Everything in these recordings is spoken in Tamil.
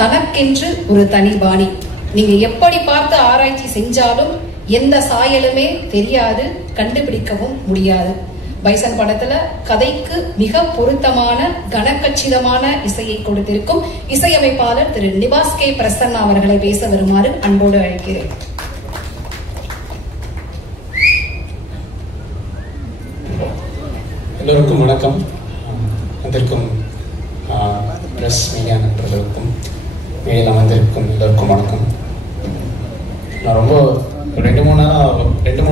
தனக்கென்று ஒரு தனி பாணி. நீங்க எப்படி பார்த்து ஆராய்ச்சி செஞ்சாலும் எந்த சாயலுமே தெரியாது, கண்டுபிடிக்கவும் முடியாது. பைசன் படத்துல கதைக்கு மிக பொருத்தமான கனக்கச்சிதமான இசையை கொடுத்திருக்கும் இசையமைப்பாளர் திரு நிவாஸ் கே பிரசன்னா அவர்களை பேச வருமாறு அன்போடு அழைக்கிறேன். எல்லோருக்கும் வணக்கம். வந்திருக்கும் பிரஸ் மீடியா நண்பர்களுக்கும் மீடியாவில் வந்திருக்கும் எல்லோருக்கும் வணக்கம். நான் ரொம்ப ரெண்டு மூணு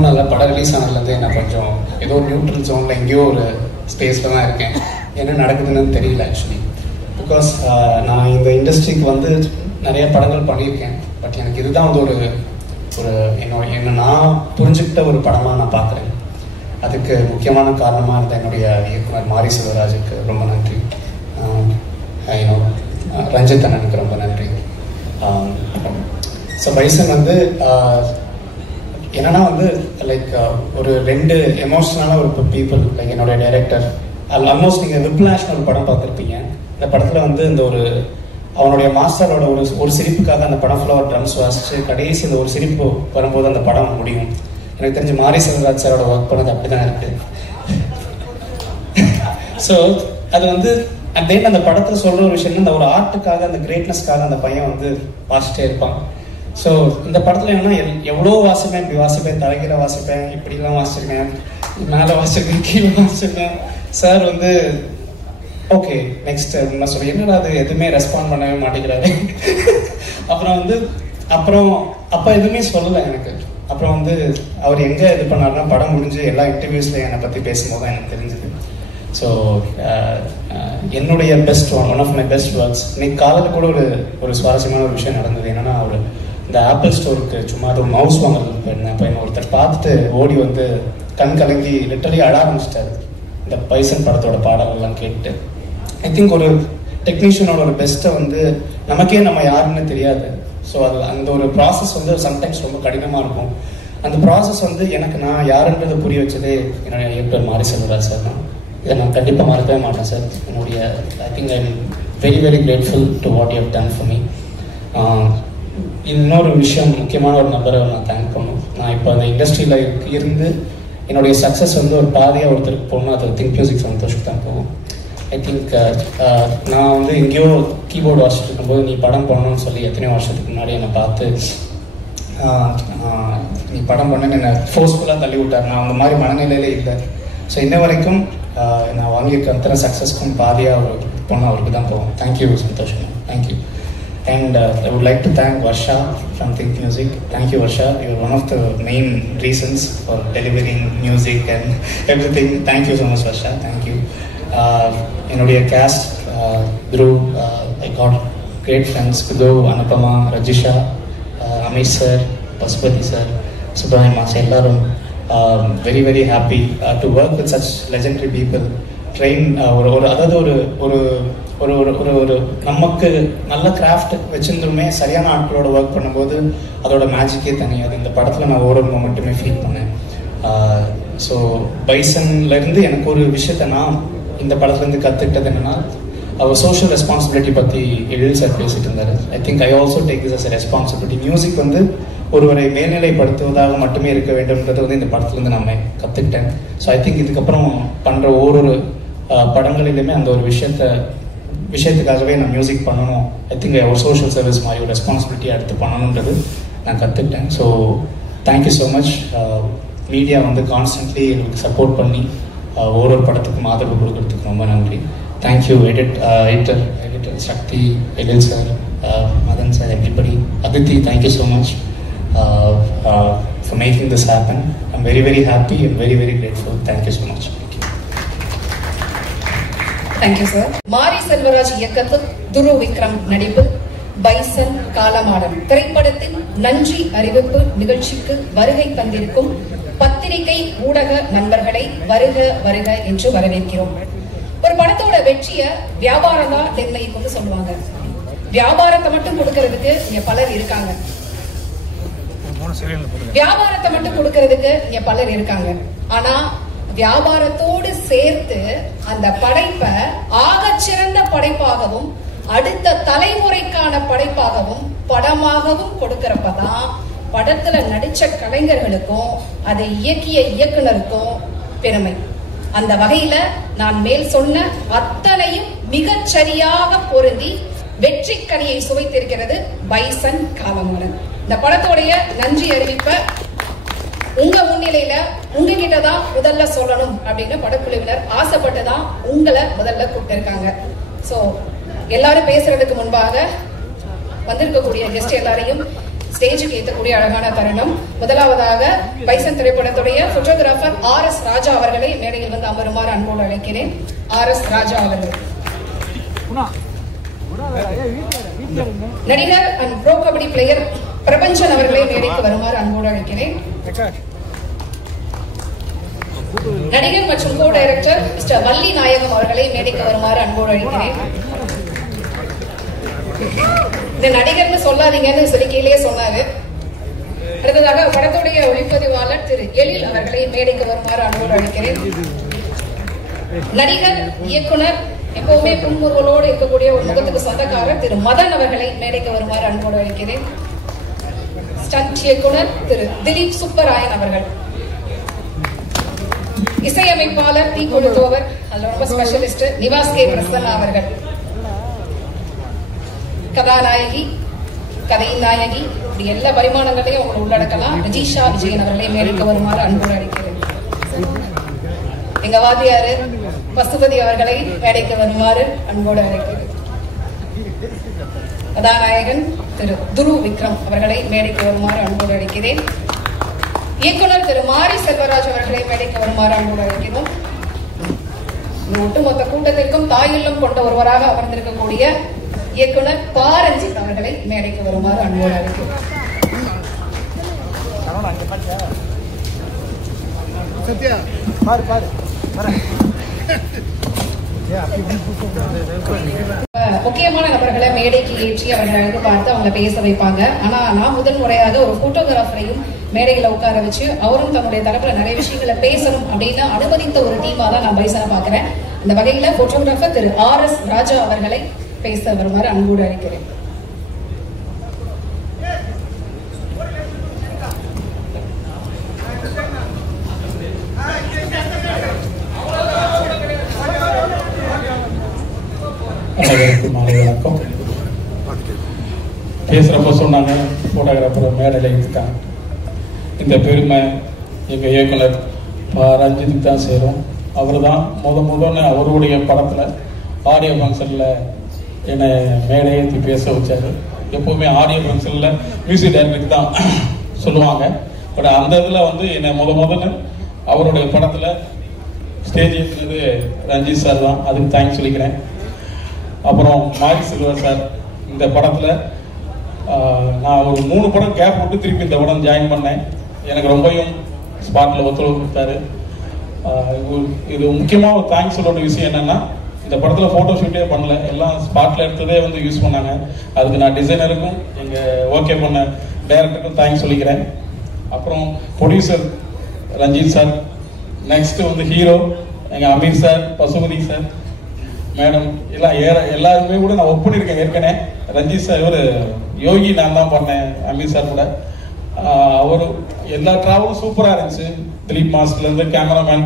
நாளில் படம் ரிலீஸ் ஆனதுலேருந்து நான் கொஞ்சம் ஏதோ நியூட்ரல் ஜோனில் எங்கேயோ ஒரு ஸ்பேஸில் தான் இருக்கேன். என்ன நடக்குதுன்னு தெரியல ஆக்சுவலி. பிகாஸ் நான் இந்த இண்டஸ்ட்ரிக்கு வந்து நிறைய படங்கள் பண்ணியிருக்கேன். பட் எனக்கு இதுதான் வந்து ஒரு என்ன நான் புரிஞ்சுக்கிட்ட ஒரு படமாக நான் பார்க்குறேன். அதுக்கு முக்கியமான காரணமாக இருந்த என்னுடைய இயக்குனர் மாரி செல்வராஜுக்கு ரொம்ப நன்றி. ரஞ்சித் அண்ணனுக்கு ரொம்ப நன்றி. ஸோ பைசன் வந்து என்னன்னா வந்து லைக் ஒரு ரெண்டு எமோஷ்னலான ஒரு பீப்புள். லைக் என்னுடைய டைரக்டர் ஆல்மோஸ்ட் நீங்கள் விப்ளாஷ்னு ஒரு படம் பார்த்துருப்பீங்க. இந்த படத்தில் வந்து இந்த ஒரு அவனுடைய மாஸ்டரோட ஒரு சிரிப்புக்காக அந்த படம் ஃபுல்லாக ட்ரம்ஸ் வாசிச்சு கடைசி இந்த ஒரு சிரிப்பு வரும்போது அந்த படம் முடியும். எனக்கு தெரிஞ்சு மாரி செல்வராஜ் சாரோட ஒர்க் பண்ணது அப்படிதான் இருக்கு. ஸோ அது வந்து அட் த எண்ட் அந்த படத்தில் சொல்ற ஒரு விஷயம், அந்த ஒரு ஆர்ட்டுக்காக அந்த கிரேட்னஸ்க்காக அந்த பையன் வந்து வாசிட்டே இருப்பான். ஸோ இந்த படத்தில் என்னன்னா எவ்வளோ வாசிப்பேன், இப்படி வாசிப்பேன், தலைகீழ வாசிப்பேன், இப்படிலாம் வாசிச்சிருக்கேன், மேலே வாசிச்சிருக்கேன், கீழே வாசிச்சிருக்கேன். சார் வந்து ஓகே நெக்ஸ்ட் நான் சொல்லி என்னடா அது எதுவுமே ரெஸ்பாண்ட் பண்ணவே மாட்டேங்கிறாரு. அப்புறம் அப்போ எதுவுமே சொல்லலை எனக்கு. அப்புறம் வந்து அவர் எங்கே இது பண்ணாருன்னா படம் முடிஞ்சு எல்லா இன்டர்வியூஸ்ல என்னை பற்றி பேசும்போது தான் எனக்கு தெரிஞ்சுது. ஸோ என்னுடைய best one of my best works. இன்னைக்கு காலையில் கூட ஒரு சுவாரஸ்யமான ஒரு விஷயம் நடந்தது. என்னன்னா ஒரு இந்த ஆப்பிள் ஸ்டோருக்கு சும்மா அது ஒரு மவுஸ் வாங்குறதுக்கு போயிருந்தேன். அப்போ என்ன ஒருத்தர் பார்த்துட்டு ஓடி வந்து கண் கலங்கி லிட்டரலி அழ ஆரம்பிச்சிட்டாரு இந்த பைசன் படத்தோட பாடல்கள்லாம் கேட்டு. ஐ திங்க் ஒரு டெக்னீஷியனோட ஒரு பெஸ்ட்டை வந்து நமக்கே நம்ம யாருன்னு தெரியாது. ஸோ அது அந்த ஒரு ப்ராசஸ் வந்து சம்டைம்ஸ் ரொம்ப கடினமாக இருக்கும். அந்த ப்ராசஸ் வந்து எனக்கு நான் யாருன்றதை புரிய வச்சதே என்னுடைய இயக்குனர் மாரி செல்வராஜ் சார் தான். இதை நான் கண்டிப்பாக மறக்கவே மாட்டேன் சார். என்னுடைய I think I am very very grateful to what you have done for me. இன்னொரு விஷயம், முக்கியமான ஒரு நபரை நான் தேங்க் பண்ணணும். நான் இப்போ அந்த இண்டஸ்ட்ரியில் இருந்து என்னுடைய சக்ஸஸ் வந்து ஒரு பாதையாக ஒருத்தருக்கு போகணும். அது திங்க் மியூசிக் சந்தோஷத்துக்கு தான் போகும். ஐ திங்க் நான் வந்து எங்கேயோ கீபோர்டு வாசிச்சுட்டு இருக்கும்போது நீ படம் பண்ணணும்னு சொல்லி எத்தனையோ வருஷத்துக்கு முன்னாடி என்னை பார்த்து நீ படம் பண்ணு என்னை ஃபோர்ஸ்ஃபுல்லாக தள்ளி விட்டார். நான் அந்த மாதிரி மனநிலையிலே இல்லை. ஸோ இன்ன வரைக்கும் நான் வாங்கியிருக்க அத்தனை சக்ஸஸ்க்கும் பாதியாக ஒரு பொண்ணு அவருக்கு தான் போகும். தேங்க்யூ சந்தோஷம், thank you. And I would like to thank Varsha from Think Music. Thank you, Varsha. You are one of the main reasons for delivering music and everything. Thank you so much, Varsha. Thank you. என்னுடைய caste Dhruv, I got great friends. Dhruv, Anupama, Rajisha, Amish sir, Pasupati sir, Subramanian sir, எல்லாரும் very very happy to work with such legendary people. Train அதாவது ஒரு நமக்கு நல்ல கிராஃப்ட் வச்சிருந்துமே சரியான ஆட்களோட ஒர்க் பண்ணும்போது அதோட மேஜிக்கே தனியாது. இந்த படத்தில் நான் ஒரு மொமெண்ட்டுமே ஃபீல் பண்ணேன். ஸோ பைசன்லேருந்து எனக்கு ஒரு விஷயத்தை நான் இந்த படத்துலேருந்து கற்றுக்கிட்டது என்னன்னா, அவர் சோஷியல் ரெஸ்பான்சிபிலிட்டி பற்றி எழில் சார் பேசிட்டு இருந்தார். I think I also take this as a responsibility. Music வந்து ஒருவரை மேல்நிலைப்படுத்துவதாக மட்டுமே இருக்க வேண்டும்ன்றது வந்து இந்த படத்துலேருந்து நம்ம கற்றுக்கிட்டேன். ஸோ ஐ திங்க் இதுக்கப்புறம் பண்ணுற ஒரு படங்களிலுமே அந்த ஒரு விஷயத்துக்காகவே நான் மியூசிக் பண்ணணும். ஐ திங்க் ஒரு சோஷியல் சர்வீஸ் மாதிரி ஒரு ரெஸ்பான்சிபிலிட்டி எடுத்து பண்ணணுன்றது நான் கற்றுக்கிட்டேன். So thank you so much. Media வந்து கான்ஸ்டன்ட்லி எங்களுக்கு சப்போர்ட் பண்ணி ஒரு படத்துக்கும் ஆதரவு கொடுக்கறதுக்கு ரொம்ப நன்றி. Thank you editor Sakthi, Ezhil sir, Madhan sir, everybody, Aditi, thank you so much for making this happen. I'm very very happy and very very grateful. Thank you so much. Thank you sir. மாரி செல்வராஜ் இயக்கத்தில் துருவ் விக்ரம் நடிப்பில் பைசன் காலமாடன் திரைப்படத்தின் நன்றி அறிவிப்பு நிகழ்ச்சிக்கு வருகை தந்திருக்கும் பத்திரிகை ஊடக நண்பர்களை வருக வருக என்று வரவேற்கிறோம். ஒரு படத்தோட வெற்றியை வியாபாரம் தான் நிர்ணயிக்கும்னு சொல்லுவாங்க. வியாபாரத்தை மட்டும் கொடுக்கறதுக்கு இங்க பலர் இருக்காங்க. வியாபாரத்தை மட்டும் கொடுக்கறதுக்கு இங்க பலர் இருக்காங்க. ஆனா வியாபாரத்தோடு சேர்த்து அந்த படைப்பை ஆகச்சிறந்த படைப்பாகவும் அடுத்த தலைமுறைக்கான படை பரிசாகவும் கொடுக்கறப்பதான் படத்துல நடிச்ச கலைஞர்களுக்கும் அதை இயக்கிய இயக்குனருக்கும் பெருமை. அந்த வகையில நான் மேல் சொன்ன அத்தனையும் மிகச் சரியாக பொருந்தி வெற்றி கனியை சுவைத்திருக்கிறது பைசன் காலமாடன். இந்த படத்தோடைய நன்றி அறிவிப்ப உங்க முன்னிலையில உங்ககிட்டதான் முதல்ல சொல்லணும் அப்படின்னு படக்குழுவினர் ஆசைப்பட்டுதான் உங்களை முதல்ல கூப்பிட்டிருக்காங்க. சோ எல்லாரும் பேசுறதுக்கு முன்பாக வந்திருக்கக்கூடிய கெஸ்ட் எல்லாரையும் ஸ்டேஜுக்கு ஏற்றக்கூடிய அழகான தருணம். முதலாவதாக பைசன் திரைப்படத்துடைய போட்டோகிராஃபர் RS ராஜா அவர்களை மேடையில் வந்து அமருமாறு அன்போடு அழைக்கிறேன். RS ராஜா அவர்கள். நடிகர் and pro kabaddi player Prabanjan அவர்களை மேடைக்கு வருமாறு அன்போடு அழைக்கிறேன். நடிகர் மற்றும் கோ டைரக்டர் மிஸ்டர் வள்ளி நாயகம் அவர்களை மேடைக்கு வருமாறு அன்போடு அழைக்கிறேன். இந்த நடிகர்னு சொல்லாதீங்கன்னு சொல்லி கீழே சொன்னாரு. அடுத்ததாக படத்துடைய ஒளிப்பதிவாளர் திரு எழில் அவர்களை மேடைக்கு வருமாறு அன்போடு அழைக்கிறேன். நடிகர் இயக்குனர் எப்பவுமே புன்முறுவலோடு இருக்கக்கூடிய ஒரு முகத்துக்கு சொந்தக்காரர் திரு மதன் அவர்களை மேடைக்கு வருமாறு அன்போடு அழைக்கிறேன். ஸ்டண்ட் இயக்குனர் திரு திலீப் சுப்பராயன் அவர்கள். இசையமைப்பாளர் தீ கொடுத்தவர் அதுல ரொம்ப ஸ்பெஷலிஸ்ட் நிவாஸ் கே பிரசன்னா அவர்கள். கதாநாயகி, கதையின் நாயகி, இப்படி எல்லா பரிமாணங்களையும் உங்களை உள்ளடக்கலாம். ரஜிஷா விஜயன் அவர்களை மேடைக்கு வருமாறு அன்போடு அழைக்கிறேன். எங்க வாத்தியாரு பசுபதி அவர்களை மேடைக்கு வருமாறு அன்போடு அழைக்கிறேன். கதாநாயகன் திரு துரு விக்ரம் அவர்களை மேடைக்கு வருமாறு அன்போடு அழைக்கிறேன். இயக்குனர் திரு மாரி செல்வராஜ் அவர்களை மேடைக்கு வருமாறு அன்போடு அழைக்கிறோம். ஒட்டுமொத்த கூட்டத்திற்கும் தாயுள்ளம் கொண்ட ஒருவராக அமர்ந்திருக்கக்கூடிய இயக்குனர் பாரஞ்சித் அவர்களை மேடைக்கு வருமாறு அன்போடு அழைக்கிறோம். முக்கியமான நபர்களை மேடைக்கு ஏற்றி அவர்கள் எதிர்பார்த்து அவங்க பேச வைப்பாங்க. ஆனா நான் முதல் முறையாக ஒரு போட்டோகிராஃபரையும் மேடையில உட்கார வச்சு அவரும் தன்னுடைய தரப்புல நிறைய விஷயங்களை பேசணும் அப்படின்னு அனுமதித்த ஒரு டீமா தான் நான் பைசனை பாக்குறேன். இந்த வகையில போட்டோகிராஃபர் திரு RS ராஜா அவர்களை பேச வருமாறு அன்போடு அழைக்கிறேன். அனைவருக்கும் மாலை வணக்கம். பேசுறப்ப சொன்னாங்க போட்டோகிராஃபர் மேடையில் இருக்காங்க. இந்த பெருமை எங்க இயக்குனர் ரஞ்சித்துக்கு தான் சேரும். அவர் தான் முதல்ல அவருடைய படத்துல ஆடியோ ஃபங்க்ஷன்ல என்னை மேடையேற்றி பேச வச்சாரு. எப்பவுமே ஆடியோ ஃபங்க்ஷன்ல மியூசிக் டைரக்டருக்கு தான் சொல்லுவாங்க. பட் அந்த இதில் வந்து என்னை முதல்ல அவருடைய படத்துல ஸ்டேஜ் ஏற்றினது ரஞ்சித் சார் தான். அதுக்கு தேங்க்ஸ் சொல்லிக்கிறேன். அப்புறம் மாரி செல்வர் சார், இந்த படத்துல நான் ஒரு 3 படம் கேப் விட்டு திருப்பி இந்த படம் ஜாயின் பண்ணேன். எனக்கு ரொம்பவும் ஸ்பாட்ல ஒத்துழைப்பு கொடுத்தாரு. இது முக்கியமாக ஒரு தேங்க்ஸ் சொல்ல வேண்டிய விஷயம் என்னன்னா, இந்த படத்துல போட்டோ ஷூட்டே பண்ணல, எல்லாம் ஸ்பாட்ல எடுத்ததே வந்து யூஸ் பண்ணாங்க. அதுக்கு நான் டிசைனருக்கும் எங்க ஓகே பண்ண டைரக்டருக்கும் தேங்க்ஸ் சொல்லிக்கிறேன். அப்புறம் ப்ரொடியூசர் ரஞ்சித் சார், நெக்ஸ்ட் வந்து ஹீரோ எங்க Ameer sir, Pasupathi sir, madam எல்லாம் எல்லாருமே கூட நான் ஒர்க் பண்ணியிருக்கேன் ஏற்கனவே. ரஞ்சித் சார் ஒரு யோகி நான் தான் பண்ணேன் அமீர் சார் கூட. அவரு எல்லா டிராவலும் சூப்பரா இருந்துச்சு. திலீப் மாஸ்டர்ல இருந்து கேமராமேன்,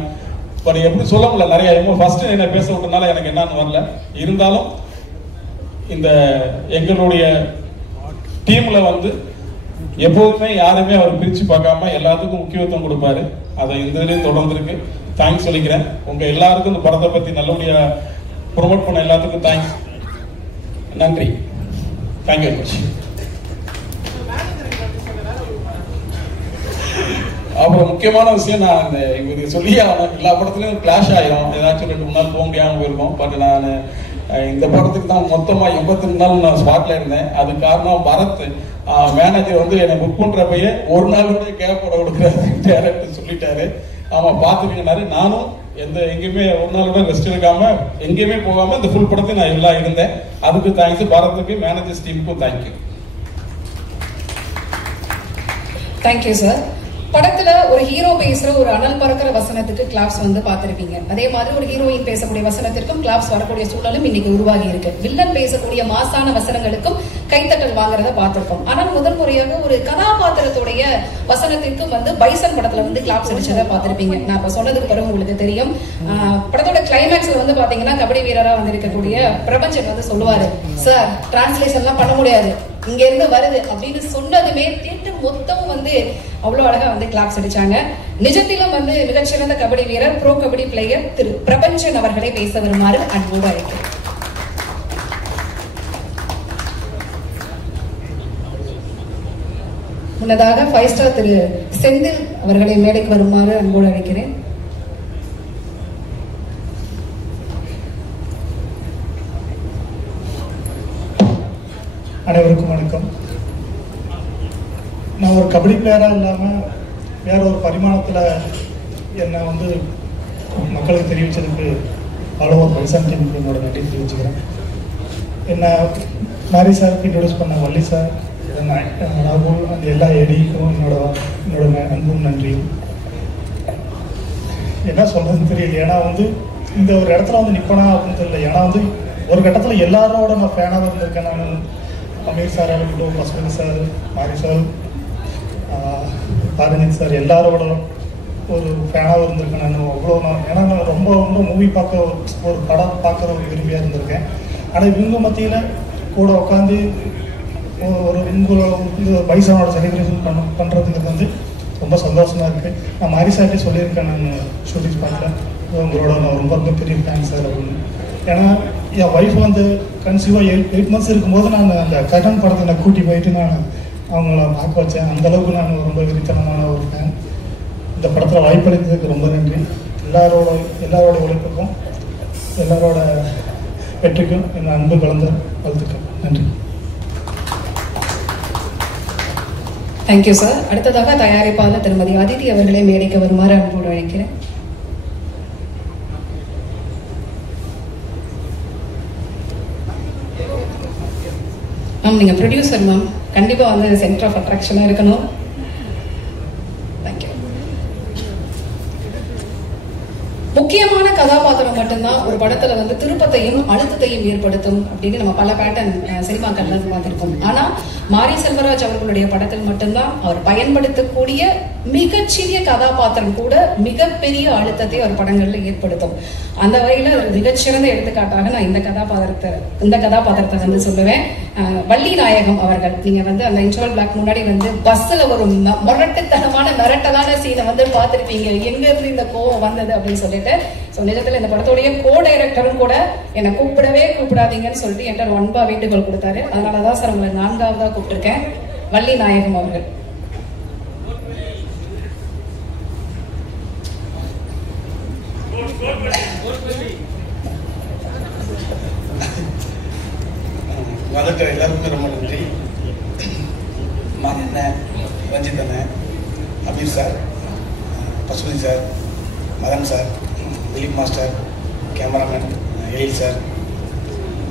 பட் எப்படி சொல்ல முடியல, நிறைய ஃபர்ஸ்ட் என்ன பேச விட்டனால எனக்கு என்னன்னு வரல. இருந்தாலும் இந்த எங்களுடைய டீம்ல வந்து எப்போதுமே யாருமே அவர் பிரிச்சு பார்க்காம எல்லாத்துக்கும் முக்கியத்துவம் கொடுப்பாரு. அதை இந்த இதுலயும் தொடர்ந்து இருக்கு. தேங்க்ஸ் சொல்லிக்கிறேன். உங்க எல்லாருக்கும் இந்த படத்தை பத்தி நல்லபடியா ப்ரொமோட் பண்ண எல்லாத்துக்கும் தேங்க்ஸ், நன்றி. Thank you very much. அப்புறம் முக்கியமான விஷயம், நான் இவருக்கு சொல்லி எல்லா படத்துலயும் கிளாஷ் ஆயிரும், ஏதாச்சும் 2 3 நாள் போக முடியாம போயிருக்கோம். பட் நான் இந்த படத்துக்கு தான் மொத்தமா 82 நாள் நான் ஸ்பாட்ல இருந்தேன். அதுக்கு காரணம் பரத் மேனேஜர் வந்து என்னை புக் பண்றப்பயே ஒரு நாள் கூட கேப் போட கொடுக்குறாரு டேரக்டர் சொல்லிட்டாரு. ஆமா பாத்துக்கீங்கன்னாரு. நானும் எங்கேயுமே ஒரு நாள் கூட ரெஸ்ட் எடுக்காம எங்கேயுமே போகாம இந்த ஃபுல் படத்தையும் நான் எல்லாம் இருந்தேன். அதுக்கு தேங்க்ஸ். பாரத்துக்கு மேனேஜர்ஸ் டீமுக்கும் தேங்க்யூ. Thank you sir. படத்துல ஒரு ஹீரோ பேசுற ஒரு அனல் பறக்கிற வசனத்துக்கு கிளாப்ஸ் வந்து பாத்திருப்பீங்க. அதே மாதிரி ஒரு ஹீரோயின் பேசக்கூடிய வசனத்திற்கும் கிளாப்ஸ் வரக்கூடிய சூழலும் இன்னைக்கு உருவாகி இருக்கு. வில்லன் பேசக்கூடிய மாசான வசனங்களுக்கும் கைத்தட்டல் வாங்குறத பார்த்திருக்கோம். ஆனால் முதல் முறை முறையாக ஒரு கதாபாத்திரத்துடைய வசனத்திற்கு வந்து பைசன் படத்துல வந்து கிளாப்ஸ் அடிச்சதை பார்த்திருப்பீங்க. நான் இப்ப சொன்னதுக்கு பிறகு உங்களுக்கு தெரியும். படத்தோட கிளைமேக்ஸ்ல வந்து பாத்தீங்கன்னா கபடி வீரரா வந்து இருக்கக்கூடிய பிரபஞ்சன் வந்து சொல்லுவாரு, சார் டிரான்ஸ்லேஷன் எல்லாம் பண்ண முடியாது, இங்க இருந்து வருது அப்படின்னு சொன்னதுமே தியேட்டர் மொத்தமும் வந்து அவ்வளவு அழகா வந்து கிளாப்ஸ் அடிச்சாங்க. நிஜத்திலும் வந்து மிகச்சிறந்த கபடி வீரர், ப்ரோ கபடி பிளேயர் திரு பிரபஞ்சன் அவர்களை பேச வருமாறு அன்போடு அழைக்கிறேன். முன்னதாக 5 ஸ்டார் திரு செந்தில் அவர்களை மேடைக்கு வருமாறு அன்போடு அழைக்கிறேன். அனைவருக்கும் வணக்கம். நான் ஒரு கபடி பிளேயராக இல்லாமல் வேற ஒரு பரிமாணத்தில் என்னை வந்து மக்களுக்கு தெரிவித்ததுக்கு அவ்வளோ பைசன் டீமுக்கு என்னோட நன்றி தெரிவிச்சுக்கிறேன். என்னை மாரி சாருக்கு இன்ட்ரோடியூஸ் பண்ண வள்ளி சார், ராகுல், அந்த எல்லா ஏடிக்கும் என்னோட அன்பும் நன்றியும். என்ன சொல்றதுன்னு தெரியல. ஏன்னா வந்து இந்த ஒரு இடத்துல வந்து நிற்பனா அப்படின்னு தெரியல. ஏன்னா வந்து ஒரு கட்டத்தில் எல்லாரோட நான் ஃபேனாக இருந்திருக்கேன். நான் அமீர் சார் இருக்கட்டும், பசுமதி சார், மாரி சார், பாரஞ்சித் சார், எல்லாரோட ஒரு ஃபேனாக இருந்திருக்கேன். நான் அவ்வளோ ஏன்னா நான் ரொம்ப ரொம்ப மூவி பார்க்க ஒரு படம் பார்க்குற ஒரு விரும்பியாக இருந்திருக்கேன். ஆனால் இவங்க மத்தியில் கூட உட்காந்து ஒரு இந்த பைசனோட செலிப்ரேஷன் பண்ணுறதுக்கு வந்து ரொம்ப சந்தோஷமாக இருக்குது. நான் மாரி சார்ட்டே சொல்லியிருக்கேன், நான் ஷூட்டிங் ஸ்பாட்டில் உங்களோட நான் ரொம்ப ரொம்ப பெரிய ஃபேன் சார் அப்படின்னு. ஏன்னா என் ஒய்ஃப் வந்து கன்சீவாக 8 months இருக்கும்போது நான் அந்த கடன் படத்தை நான் கூட்டி போயிட்டு நான் அவங்கள பார்க்க வச்சேன். அந்தளவுக்கு நான் ரொம்ப விரித்தனமான ஒரு ஃபேன். இந்த படத்தில் வாய்ப்பளித்ததுக்கு ரொம்ப நன்றி. எல்லாரோட உழைப்புக்கும் எல்லாரோட வெற்றிக்கும் என் அன்பு கலந்த வாழ்த்துக்கள். நன்றி. Thank you sir. அடுத்ததாக தயாரிப்பாளர் திருமதி அதிதி அவர்களை மேடைக்கு வருமாறு அன்போடு அழைக்கிறேன். மேம், நீங்க ப்ரொடியூசர் மேம், கண்டிப்பா வந்து சென்டர் ஆஃப் அட்ராக்ஷனா இருக்கணும். தேங்க்யூ. முக்கியமான கதாபாத்திரம் மட்டும்தான் ஒரு படத்துல வந்து திருப்பத்தையும் அழுத்தத்தையும் ஏற்படுத்தும் அப்படின்னு நம்ம பல பேட்டர்ன் சினிமாக்கள்ல பார்த்திருக்கோம். ஆனா மாரி செல்வராஜ் அவர்களுடைய படத்தில் மட்டும்தான் அவர் பயன்படுத்தக்கூடிய மிகச்சிறிய கதாபாத்திரம் கூட மிகப்பெரிய அழுத்தத்தை ஒரு படங்கள்ல ஏற்படுத்தும். அந்த வகையில ஒரு மிகச்சிறந்த எடுத்துக்காட்டாக நான் இந்த கதாபாத்திரத்தை வந்து சொல்லுவேன். வள்ளி நாயகம் அவர்கள், நீங்க வந்து அந்த இன்டர்வல் பிளாக் முன்னாடி வந்து பஸ்ல ஒரு முரட்டுத்தனமான மிரட்டலான சீனை வந்து பார்த்திருப்பீங்க. எங்க இருந்து இந்த கோவம் வந்தது அப்படின்னு சொல்லிட்டு. நிஜத்துல இந்த படத்தோடைய டைரக்டரும் கூட என்னை கூப்பிடாதீங்கன்னு சொல்லிட்டு என்கிட்ட அன்பா வேண்டுகோள் கொடுத்தாரு. அதனாலதான் சார் உங்களை 4ஆவதா கூப்பிட்டிருக்கேன். வள்ளி நாயகம் அவர்கள். முதல்ல எல்லாருக்குமே ரொம்ப நன்றி. அண்ணன், ரஞ்சித் அண்ணன், Ameer sir, Pasumathi sir, Madhan sir, Dileep master, cameraman Ezhil sir,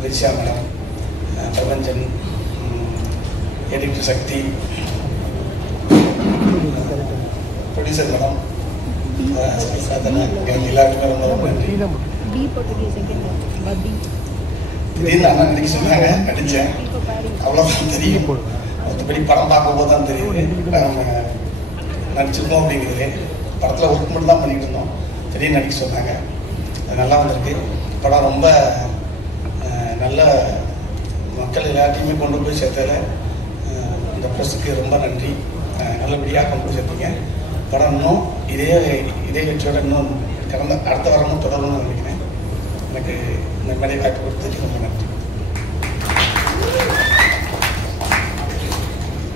Virisha madam, Prabanjan, editor Sakthi, producer madam, எல்லாருக்குமே ரொம்ப ரொம்ப நன்றி. திடீர்னு அண்ணன் நடிக்க சொன்னாங்க, நடித்தேன். அவ்வளோதான் தெரியும். மற்றபடி படம் பார்க்கும்போது தான் தெரியுது நம்ம நடிச்சிருக்கோம் அப்படிங்கிறது. படத்தில் ஒர்க் மட்டும் தான் பண்ணிகிட்டு இருந்தோம். திடீர்னு நடிக்க சொன்னாங்க. அது நல்லா வந்திருக்கு. படம் ரொம்ப நல்ல மக்கள் எல்லாத்தையுமே கொண்டு போய் சேர்த்ததில் இந்த ப்ரெஸ்ஸுக்கு ரொம்ப நன்றி. நல்லபடியாக கொண்டு போய் சேர்த்தீங்க. படம் இன்னும் இதே வெற்றியோட இன்னும் அடுத்த வாரமும் தொடரணும்னு நினைக்கிறேன். எனக்கு இந்த மாதிரி வாய்ப்பு கொடுத்ததுக்கு ரொம்ப நன்றி.